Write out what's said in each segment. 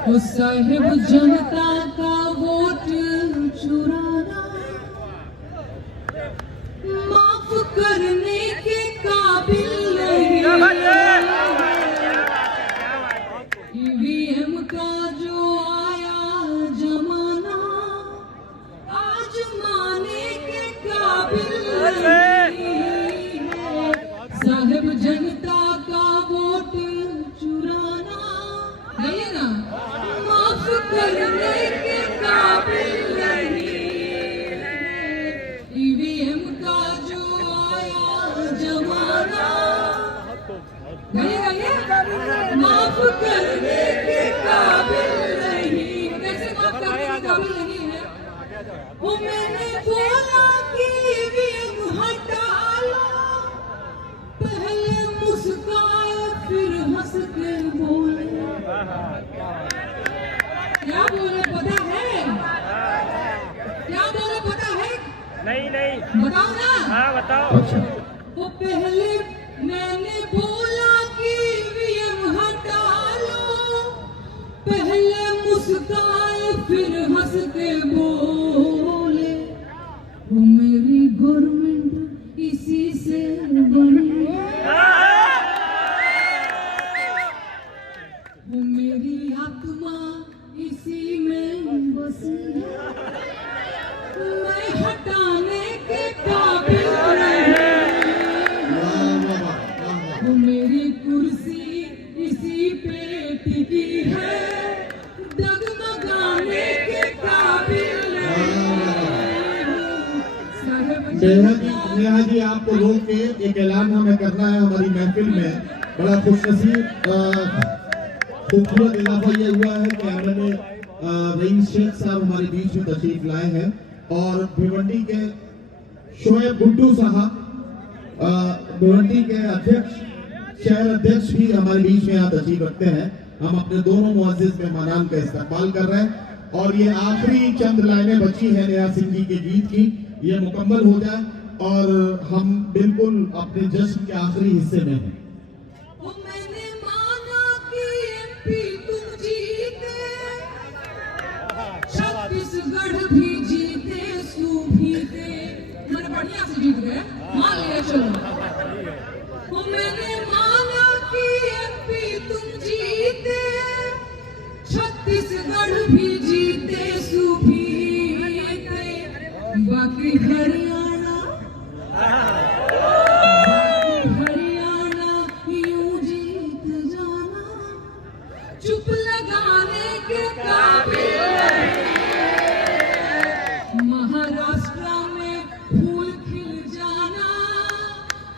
ओ साहिब जनता का वोट चुराना माफ करने के काबिल नहीं। ईवीएम का जो आया जमाना आज माने के काबिल नहीं है। साहिब जनता का वोट चुराना है ना माफ करने के काबिल नहीं है। ईवीएम का जो आया जमाना माफ करने के काबिल नहीं। कैसे माफ करने के काबिल नहीं है? वो मैंने बोला कि ईवीएम हटा लो, पहले मुस्काए फिर हंस के बोले। क्या बोले पता है? क्या बोले पता है? नहीं बताओ ना। हाँ बताओ। वो पहले मैंने बोला कि ईवीएम हटा लो, पहले मुस्काए फिर हंस के बोले। वो मेरी गवर्नमेंट इसी से बनी, वो मेरी आत्मा इसी में बसी है। मैं हटाने के काबिल नहीं, वो मेरी कुर्सी इसी पे टिकी है। डगमगाने के काबिल नहीं। नेहा जी आपको रोक के एक ऐलान हमें करना है हमारी महफिल में। बड़ा खुशनसीब खूबसूरत इजाफा ये हुआ है कि एमएलए रईस शेख साहब हमारे बीच में तशरीफ लाए हैं और भिवंडी के शोएब गुड्डू साहब भिवंडी के अध्यक्ष शहर अध्यक्ष भी हमारे बीच में यहाँ तशरीफ रखते हैं। हम अपने दोनों मुअज़्ज़िज़ मेहमानान का इस्तकबाल कर रहे हैं और ये आखिरी चंद लाइनें बची हैं नेहा सिंह जी के गीत की, ये मुकम्मल हो जाए और हम बिल्कुल अपने जश्न के आखिरी हिस्से में हैं। मैंने माना कि एमपी तुम जीते, छत्तीसगढ़ भी जीते, सूबीते मैंने बढ़िया से जीत गए, मान लिया चलो। वो मैंने माना कि एमपी तुम जीते, छत्तीसगढ़ भी जीते, सूबीते, बाकी हरियाणा यूं जीत जाना चुप लगाने के काबिल नहीं। महाराष्ट्र में फूल खिल जाना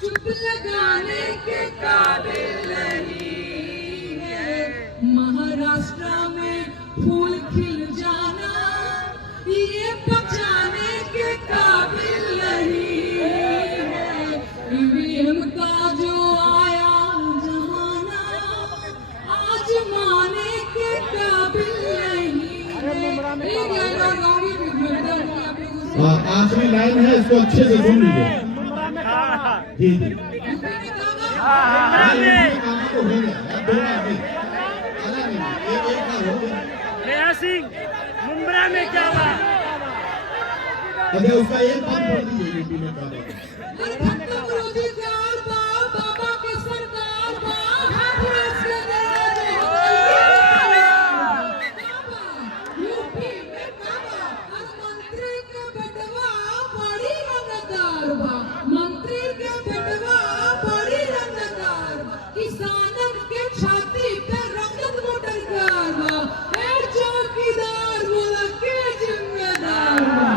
चुप लगाने के काबिल नहीं है। महाराष्ट्र में फूल खिल जाना ये बचाने के काबिल नहीं है। ईवीएम का जो आया जमाना आज माने के काबिल नहीं है। एक लाइन और गाऊंगी फिर मैं बताऊंगी आप लोगों से। आखिरी लाइन है, इसको अच्छे से सुन लीजिए। जी जी नेहा सिंह मुंब्रा में क्या बात? अच्छा उसका एक बात पढ़ दीजिए यूपी में क्या बात है। बाबा की सरकार यूपी में काबा और मंत्री के बेटवा बड़ी रंगदार बा, मंत्री के बेटवा बड़ी रंगदार बा, किसानन के छाती पे रंगत मोटर कार बा, ए चौकीदार बोला के जिम्मेदार बा।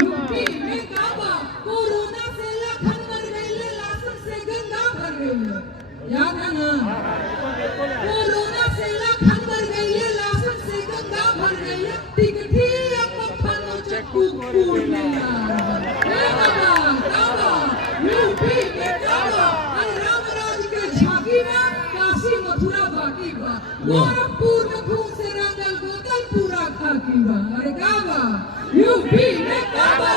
यूपी में काबा कोरोना से लाखन मर गए, लाशन से गंगा भर गई, याद है ना? कोरोना से लाखन मर गई, लाशन से गंगा भर गई, टिकठी अपनो चक्कू फूट गया। ए बाबा काबा यूपी में काबा रामराज के झांकी में काशी मथुरा बाकी बा, गोरखपुर में खून से रंगल गोदल पूरा खाकी बा। अरे काबा यूपी में काबा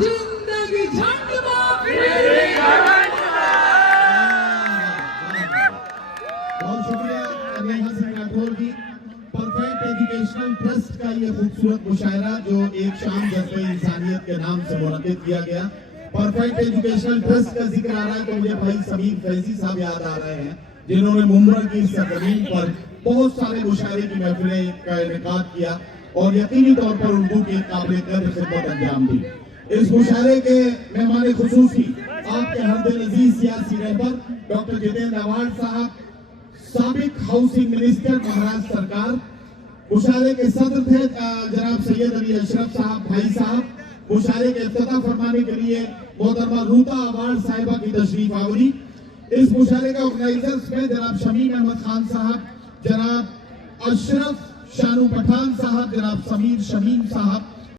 जिंदगी झंड बा फिर शाम जज्बे इंसानियत के नाम से मुनक्किद किया गया। परफेक्ट एजुकेशनल ट्रस्ट का जिक्र आ रहा है तो मुझे भाई समीर फैजी साहब याद आ रहे हैं, जिन्होंने मुंबई की सरजमीन पर बहुत सारे मुशायरे की महफिलें का इनेकाद किया और यकीनी तौर पर उर्दू की काबिल कद्र खिदमत अंजाम दी। इस मुशायरे के मेहमान खुसूसी आपके हरदिल अजीज सियासी रहबर डॉक्टर जितेंद्र अवार्ड साहब, साबिक हाउसिंग मिनिस्टर महाराष्ट्र सरकार। मुशायरे के सदर थे जनाब सैयद अली अशरफ साहब भाई साहब। मुशायरे के इफ्तिताह फरमाने के लिए मोहतरमा रूता अवार्ड साहिबा की तशरीफ आवरी। इस मुशायरे का ऑर्गेनाइजर्स में जनाब शमीम अहमद खान साहब, जनाब अशरफ शानू पठान साहब, जनाब समीर शमीम साहब,